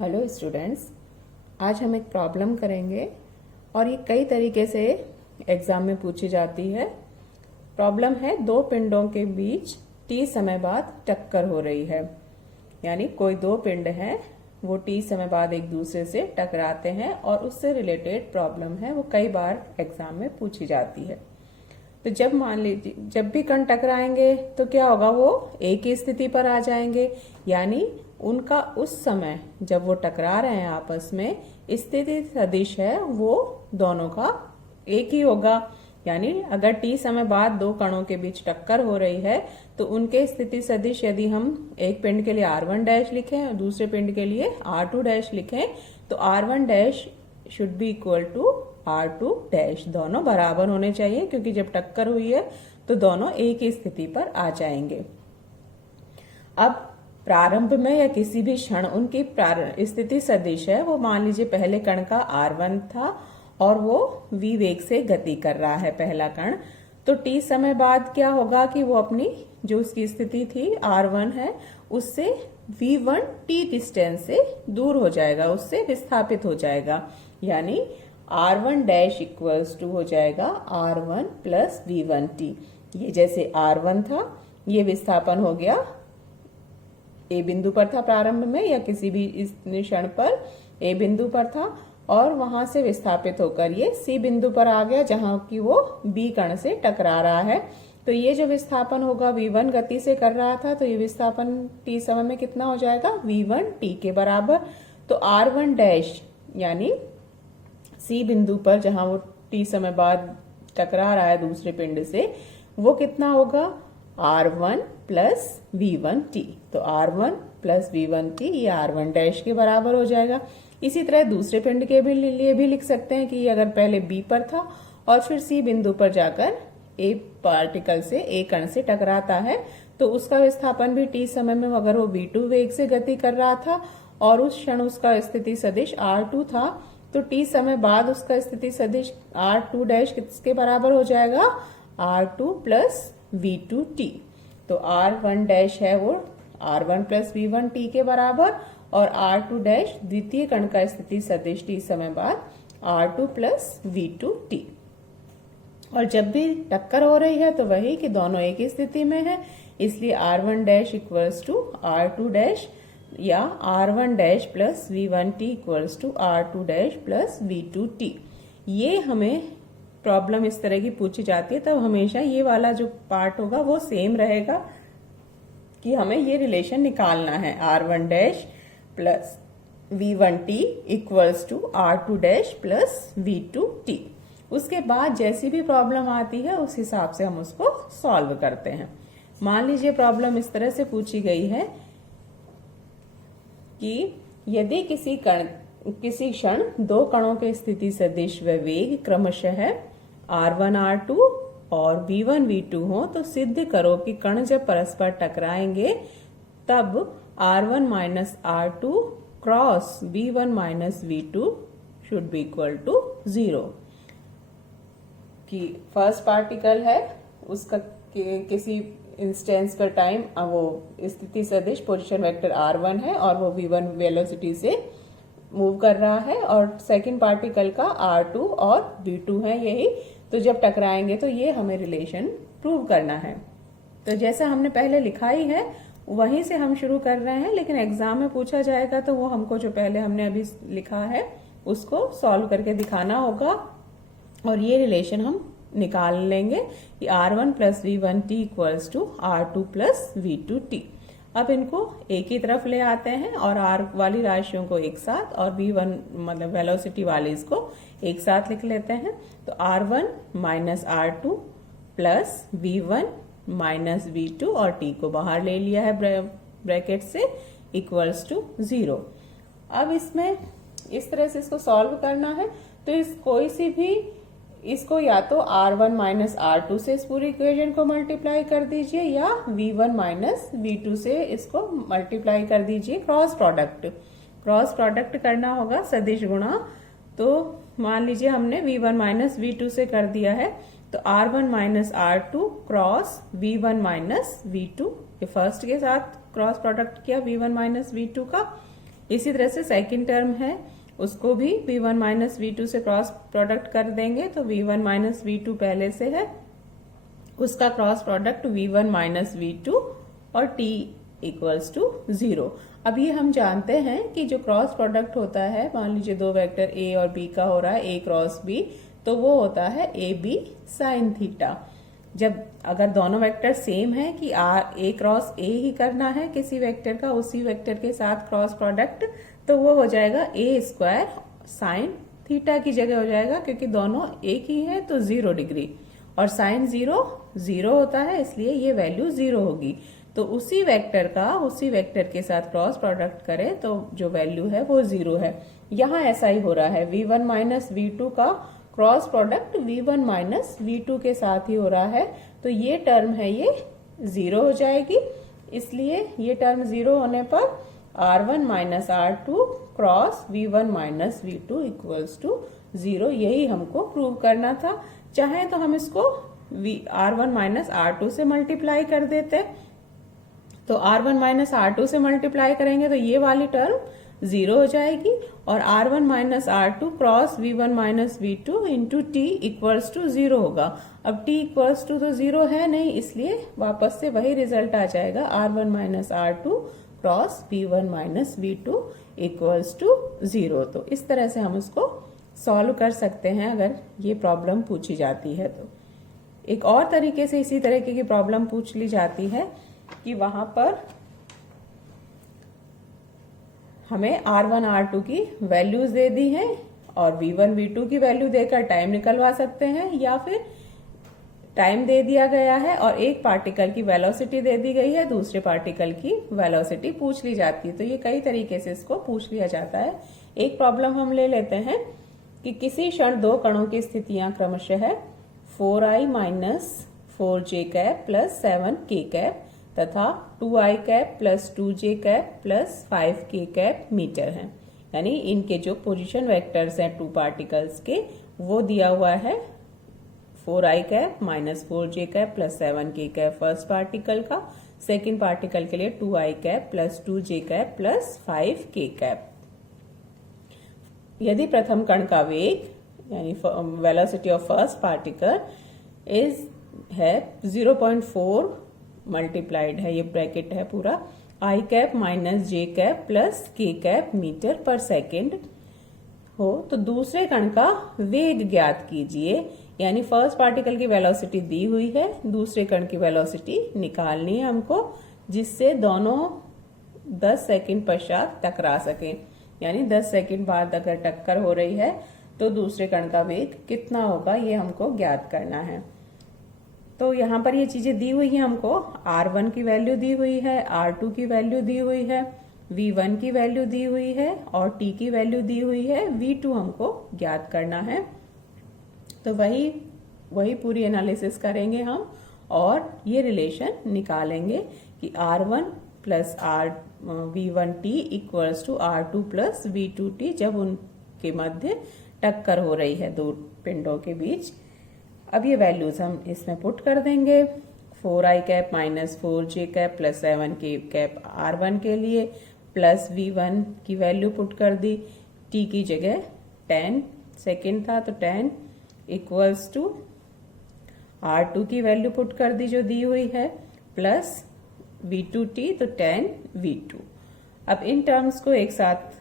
Hello students, आज हम एक प्रॉब्लम करेंगे और ये कई तरीके से एग्जाम में पूछी जाती है। प्रॉब्लम है दो पिंडों के बीच t समय बाद टक्कर हो रही है। यानी कोई दो पिंड हैं, वो t समय बाद एक दूसरे से टकराते हैं और उससे रिलेटेड प्रॉब्लम है, वो कई बार एग्जाम में पूछी जाती है। तो जब मान लीजिए जब भी कण टकराएंगे तो क्या होगा, वो एक ही स्थिति पर आ जाएंगे। यानी उनका उस समय जब वो टकरा रहे हैं आपस में, स्थिति सदिश है वो दोनों का एक ही होगा। यानी अगर t समय बाद दो कणों के बीच टक्कर हो रही है तो उनके स्थिति सदिश यदि हम एक पिंड के लिए r1 डैश लिखें और दूसरे पिंड के लिए r2 डैश लिखें तो r1 dash should be equal to r2 dash, दोनों बराबर होने चाहिए क्योंकि जब टक्कर हुई है तो दोनों एक ही स्थिति पर आ जाएंगे। अब प्रारंभ में या किसी भी क्षण उनकी स्थिति सदिश है, वो मान लीजिए पहले कण का r1 था और वो v वेग से गति कर रहा है पहला कण, तो t समय बाद क्या होगा कि वो अपनी जो उसकी स्थिति थी r1 है उससे v1 t डिस्टेंस से दूर हो जाएगा, उससे विस्थापित हो जाएगा। यानी r1 डैश इक्वल्स टू हो जाएगा r1 प्लस v1t। ये जैसे r1 था, ये विस्थापन हो गया ए बिंदु पर था प्रारंभ में या किसी भी इस क्षण पर ए बिंदु पर था और वहां से विस्थापित होकर ये सी बिंदु पर आ गया जहां की वो बी कण से टकरा रहा है। तो ये जो विस्थापन होगा v1 गति से कर रहा था, तो ये विस्थापन t समय में कितना हो जाएगा, v1 t के बराबर। तो r1 डैश यानी सी बिंदु पर जहां वो t समय बाद टकरा रहा है दूसरे पिंड से, वो कितना होगा r1 प्लस v1t। तो r1 प्लस v1t ये r1 डैश के बराबर हो जाएगा। इसी तरह दूसरे पिंड के लिए भी लिख सकते हैं कि ये अगर पहले b पर था और फिर c बिंदु पर जाकर a पार्टिकल से a कण से टकराता है तो उसका विस्थापन भी t समय में अगर वो v2 वेग से गति कर रहा था और उस क्षण उसका स्थिति सदिश r2 था, तो t समय बाद उसका स्थिति सदिश r2 डैश किसके बराबर हो जाएगा, r2 प्लस v2t। तो r1 डैश है वो r1 प्लस v1t के बराबर और r2 डैश द्वितीय कण का स्थिति सदिश t समय बाद r2 प्लस v2t। और जब भी टक्कर हो रही है तो वही कि दोनों एक ही स्थिति में है, इसलिए r1 dash equals to r2 dash या r1 dash plus v1t equals to r2 dash plus v2t। ये हमें प्रॉब्लम इस तरह की पूछी जाती है तब हमेशा ये वाला जो पार्ट होगा वो सेम रहेगा कि हमें ये रिलेशन निकालना है, r1 dash plus v1t equals to r2 dash plus v2t। उसके बाद जैसी भी प्रॉब्लम आती है उस हिसाब से हम उसको सॉल्व करते हैं। मान लीजिए प्रॉब्लम इस तरह से पूछी गई है कि यदि किसी क्षण दो कणों के स्थिति सदिश व वेग क्रमशः r1 r2 और v1 v2 हो तो सिद्ध करो कि कण जब परस्पर टकराएंगे तब r1 minus r2 cross v1 minus v2 should be equal to 0। कि फर्स्ट पार्टिकल है उसका किसी इंस्टेंस का टाइम वो स्थिति सदिश पोजीशन वेक्टर r1 है और वो v1 वेलोसिटी से मूव कर रहा है और सेकंड पार्टिकल का r2 और v2 है यही। तो जब टकराएंगे तो ये हमें रिलेशन प्रूव करना है। तो जैसा हमने पहले लिखा ही है वहीं से हम शुरू कर रहे हैं, लेकिन एग्जाम में पूछा जाएगा तो वो हमको जो पहले हमने अभी लिखा है उसको सॉल्व करके दिखाना होगा और ये रिलेशन हम निकाल लेंगे कि r1 plus v1t equals to r2 plus v2t। अब इनको एक ही तरफ ले आते हैं और r वाली राशियों को एक साथ और v1 मतलब वेलोसिटी वाली इसको एक साथ लिख लेते हैं। तो r1 minus r2 plus v1 minus v2 और t को बाहर ले लिया है ब्रैकेट से इक्वल्स टू 0। अब इसमें इस तरह से इसको सॉल्व करना है तो कोई सी भी इसको या तो r1 माइनस r2 से इस पूरी इक्वेशन को मल्टीप्लाई कर दीजिए या v1 माइनस v2 से इसको मल्टीप्लाई कर दीजिए। क्रॉस प्रोडक्ट करना होगा सदिश गुणा। तो मान लीजिए हमने v1 माइनस v2 से कर दिया है तो r1 minus r2 cross v1 minus v2, ये फर्स्ट के साथ क्रॉस प्रोडक्ट किया v1 माइनस v2 का, इसी तरह से सेकंड टर्म है, उसको भी v1 माइनस v2 से क्रॉस प्रोडक्ट कर देंगे। तो v1 माइनस v2 पहले से है, उसका cross product v1 minus v2 और t इक्वल्स टू 0। अब ये हम जानते हैं कि जो क्रॉस प्रोडक्ट होता है, मान लीजिए दो वेक्टर a और b का हो रहा है, a क्रॉस b, तो वो होता है ए बी साइन थीटा। जब अगर दोनों वेक्टर सेम है कि a क्रॉस a ही करना है किसी वेक्टर का, उसी वेक्टर के साथ क्रॉस प्रोडक्ट, तो वो हो जाएगा a स्क्वायर साइन थीटा की जगह हो जाएगा, क्योंकि दोनों एक ही है तो 0 डिग्री, और साइन 0 होता है, इसलिए ये वैल्यू 0 होगी। तो उसी वेक्टर के साथ क्रॉस प्रोडक्ट करें तो जो वैल्यू है वो 0 है। यहाँ ऐसा ही हो रहा है, v1 माइनस v2 का cross product v1 minus v2 के साथ ही हो रहा है, तो ये टर्म है ये 0 हो जाएगी। इसलिए ये टर्म 0 होने पर r1 minus r2 cross v1 minus v2 equals to 0, यही हमको प्रूव करना था। चाहे तो हम इसको r1 माइनस r2 से मल्टीप्लाई कर देते, तो r1 माइनस r2 से मल्टीप्लाई करेंगे तो ये वाली टर्म 0 हो जाएगी, और r1 minus r2 cross v1 minus v2 into t equals to 0 होगा। अब t इक्वल्स टू तो 0 है नहीं, इसलिए वापस से वही रिजल्ट आ जाएगा, r1 minus r2 cross v1 minus v2 equals to 0। तो इस तरह से हम उसको सॉल्व कर सकते हैं अगर ये प्रॉब्लम पूछी जाती है तो। एक और तरीके से इसी तरीके की प्रॉब्लम पूछ ली जाती है कि वहां पर हमें r1 r2 की वैल्यूज दे दी हैं और v1 v2 की वैल्यू देकर टाइम निकलवा सकते हैं, या फिर टाइम दे दिया गया है और एक पार्टिकल की वेलोसिटी दे दी गई है, दूसरे पार्टिकल की वेलोसिटी पूछ ली जाती है। तो ये कई तरीके से इसको पूछ लिया जाता है। एक प्रॉब्लम हम ले लेते हैं कि किसी क्षण दो कणों की स्थितियां क्रमशः 4i minus 4j cap plus 7k cap तथा 2i cap plus 2j cap plus 5k cap metre हैं। यानी इनके जो पोजीशन वेक्टर्स हैं टू पार्टिकल्स के, वो दिया हुआ है 4i cap minus 4j cap plus 7k cap first particle का, सेकेंड पार्टिकल के लिए 2i cap plus 2j cap plus 5k cap. यदि प्रथम कण का वेग यानी वेलोसिटी ऑफ फर्स्ट पार्टिकल है 0.4 मल्टीप्लाइड है, ये ब्रैकेट है पूरा, i cap minus j cap plus k cap metre पर सेकेंड हो, तो दूसरे कण का वेग ज्ञात कीजिए। यानी फर्स्ट पार्टिकल की वेलोसिटी दी हुई है, दूसरे कण की वेलोसिटी निकालनी है हमको, जिससे दोनों 10 सेकंड पश्चात टकरा सकें। यानी 10 सेकंड बाद अगर टक्कर हो रही है तो दूसरे कण का वेग कितना होगा, ये हमको ज्ञात करना है। तो यहाँ पर ये चीजें दी हुई है हमको, r1 की वैल्यू दी हुई है, r2 की वैल्यू दी हुई है, v1 की वैल्यू दी हुई है और t की वैल्यू दी हुई है, v2 हमको ज्ञात करना है। तो वही पूरी एनालिसिस करेंगे हम और ये रिलेशन निकालेंगे कि r1 plus v1t equals to r2 plus v2t, जब उनके मध्य टक्कर हो रही है दो पिंडों के बीच। अब ये वैल्यूज हम इसमें पुट कर देंगे, 4i cap minus 4j cap plus 7k cap r1 के लिए, प्लस v1 की वैल्यू पुट कर दी, t की जगह 10 सेकेंड था तो 10 इक्वल्स टू r2 की वैल्यू पुट कर दी जो दी हुई है, प्लस v2t तो 10 v2। अब इन टर्म्स को एक साथ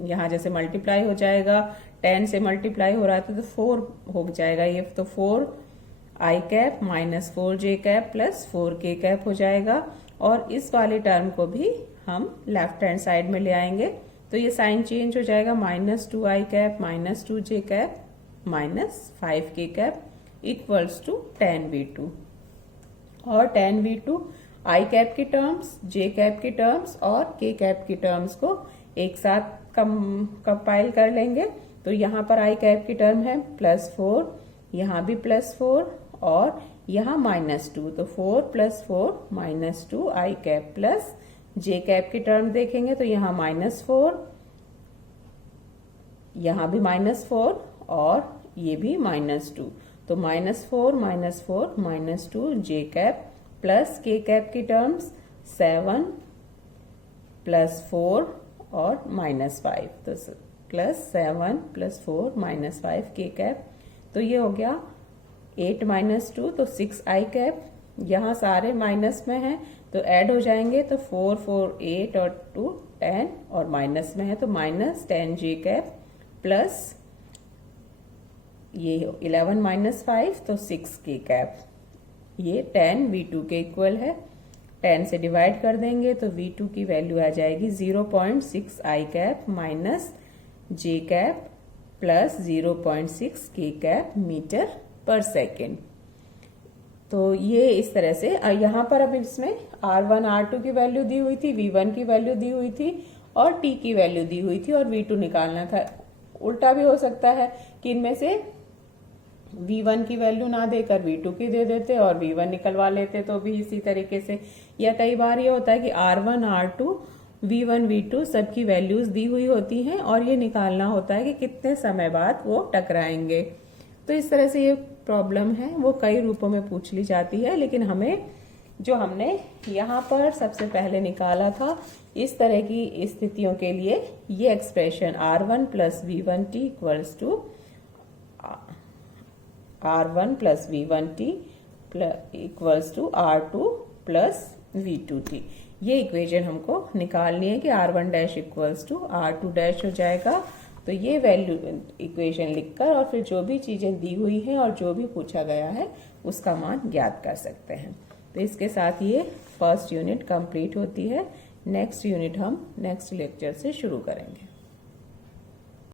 यहाँ जैसे मल्टीप्लाई हो जाएगा, 10 से मल्टीप्लाई हो रहा था तो 4 हो जाएगा ये, तो 4i cap minus 4j cap plus 4k cap हो जाएगा। और इस वाले टर्म को भी हम लेफ्ट हैंड साइड में ले आएंगे, तो ये साइन चेंज हो जाएगा, minus 2i cap minus 2j cap minus 5k cap equals to 10v2। और 10v2 i कैप की टर्म्स, j कैप की टर्म्स और k कैप की टर्म्स को एक साथ कंपाइल कर लेंगे। तो यहाँ पर i कैप की टर्म है +4, यहाँ भी +4 और यहाँ -2, तो 4 + 4 -2 i cap plus j cap की टर्म देखेंगे तो यहाँ -4, यहाँ भी -4 और ये भी -2, तो -4 -2 j cap plus k cap की टर्म्स 7 + 4 और -5, तो +7 +4 -5 k कैप। तो ये हो गया 8 - 2 तो 6i कैप। यहाँ सारे माइनस में हैं तो ऐड हो जाएंगे, तो 4 4 8 और 2 10 और माइनस में है तो -10j कैप प्लस ये 11 -5 तो 6k कैप। ये 10 V2 के इक्वल है। 10 से डिवाइड कर देंगे तो V2 की वैल्यू आ जाएगी 0.6i cap minus j cap plus 0.6 k cap metre पर सेकेंड। तो ये इस तरह से यहाँ पर अब इसमें R1 R2 की वैल्यू दी हुई थी, V1 की वैल्यू दी हुई थी और T की वैल्यू दी हुई थी और V2 निकालना था। उल्टा भी हो सकता है कि इनमें से V1 की वैल्यू ना देकर V2 की दे देते और V1 निकलवा लेते, तो भी इसी तरीके से। या कई बार ये होता है कि R1 R2 V1 V2 सबकी वैल्यूज दी हुई होती हैं और ये निकालना होता है कि कितने समय बाद वो टकराएंगे। तो इस तरह से ये प्रॉब्लम है वो कई रूपों में पूछ ली जाती है, लेकिन हमें जो हमने यहाँ पर सबसे पहले निकाला था इस तरह की स्थितियों के लिए ये expression R1 + V1t equals to R1 + V1t equals to R2 + V2t। ये इक्वेशन हमको निकालनी है कि R1 dash equals to R2 dash हो जाएगा। तो ये वैल्यू इक्वेशन लिखकर और फिर जो भी चीजें दी हुई हैं और जो भी पूछा गया है उसका मान ज्ञात कर सकते हैं। तो इसके साथ ये फर्स्ट यूनिट कंप्लीट होती है। नेक्स्ट यूनिट हम नेक्स्ट लेक्चर से शुरू करेंगे।